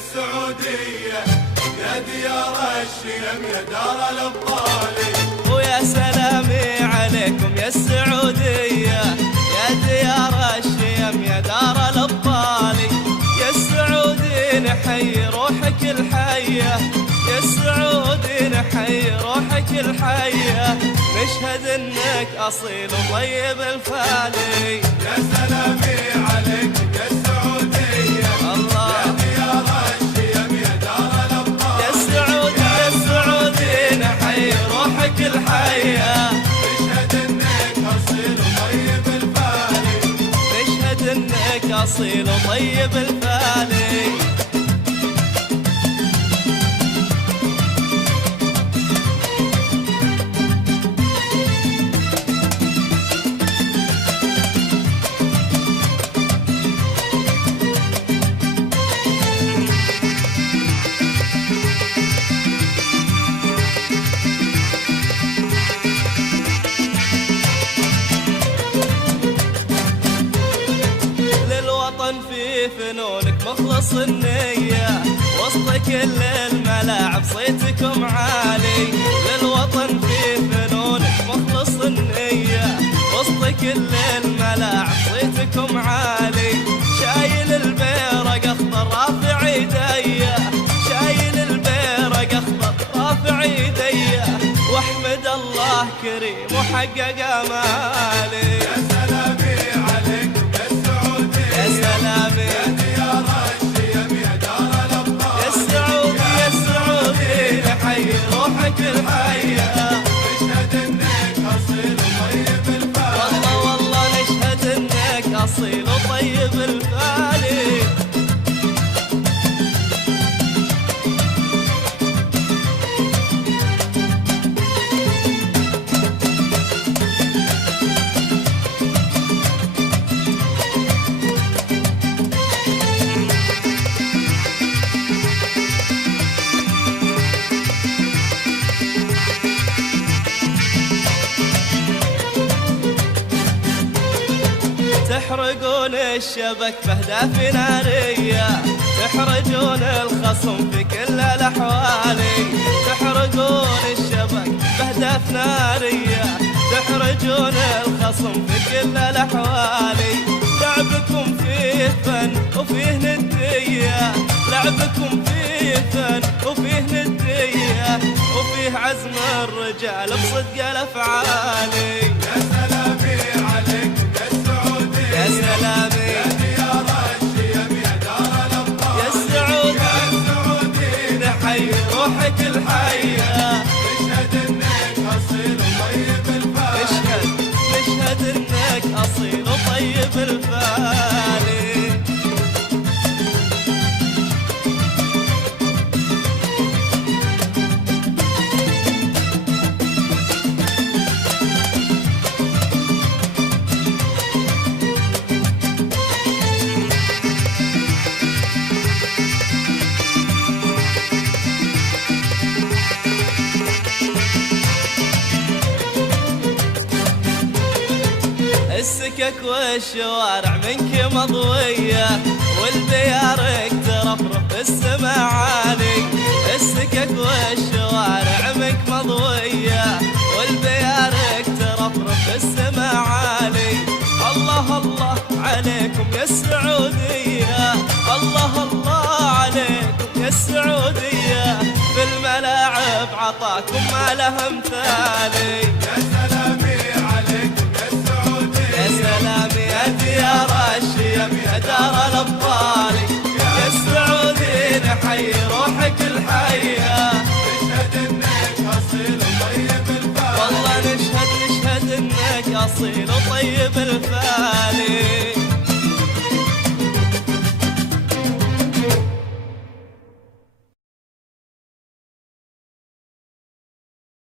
السعودية، يا ديار الشيم يا دار الأبطال. ويا سلامي عليكم يا السعودية، يا ديار الشيم يا دار الأبطال. يا السعودي نحيي روحك الحية، يا السعودي نحيي روحك الحية، نشهد انك اصيل وطيب الفالي. يا سلامي عليكم يا السعودية، الله يا ديار الشيم يا دار الأبطال. يا السعودي يا السعودي نحيي روحك الحية، نشهد انك اصيل وطيب الفالي، نشهد انك اصيل وطيب الفالي. في فنونك مخلص النية، وسط كل الملاعب صيتكم عالي. للوطن في فنونك مخلص النية، وسط كل الملاعب صيتكم عالي. شايل البيرق اخضر رافع ايديا، شايل البيرق اخضر رافع ايديا، واحمد الله كريم وحقق امالي. يا سلامي عليكم يا السعودية، يا سلامي يا ديار الشيم يا دار الأبطال. يا السعودي يا السعودي نحيي روحك الحية، نشهد انك اصيل وطيب الفالي، والله والله نشهد انك اصيل وطيب الفالي. تحرقون الشبك بأهداف نارية، تحرجون الخصم في كل الأحوال. تحرقون الشبك بأهداف نارية، تحرجون الخصم في كل الأحوال. لعبكم فيه فن وفيه ندية، لعبكم فيه فن وفيه ندية، وفيه عزم الرجال بصدق الأفعال. يا سلامي عليكم يا السعودية، يا سلامي يا ديار الشيم يا دار الأبطال. يا السعودي نحيي روحك الحية، نشهد انك اصيل وطيب الفالي، نشهد انك اصيل وطيب الفالي. السكك والشوارع منك مضوية، والبيارك ترفرف بالسما عالي. السكك والشوارع منك مضوية، والبيارك ترفرف بالسما عالي. الله الله عليكم يا السعودية، الله الله عليكم يا السعودية، في الملاعب عطاكم ما له مثالي. يا سلامي عليكم يا السعودية، يا سلامي يا ديار الشيم يا دار الأبطال. يا السعودي نحيي روحك الحية، نشهد انك اصيل وطيب الفالي، والله نشهد انك اصيل وطيب الفالي.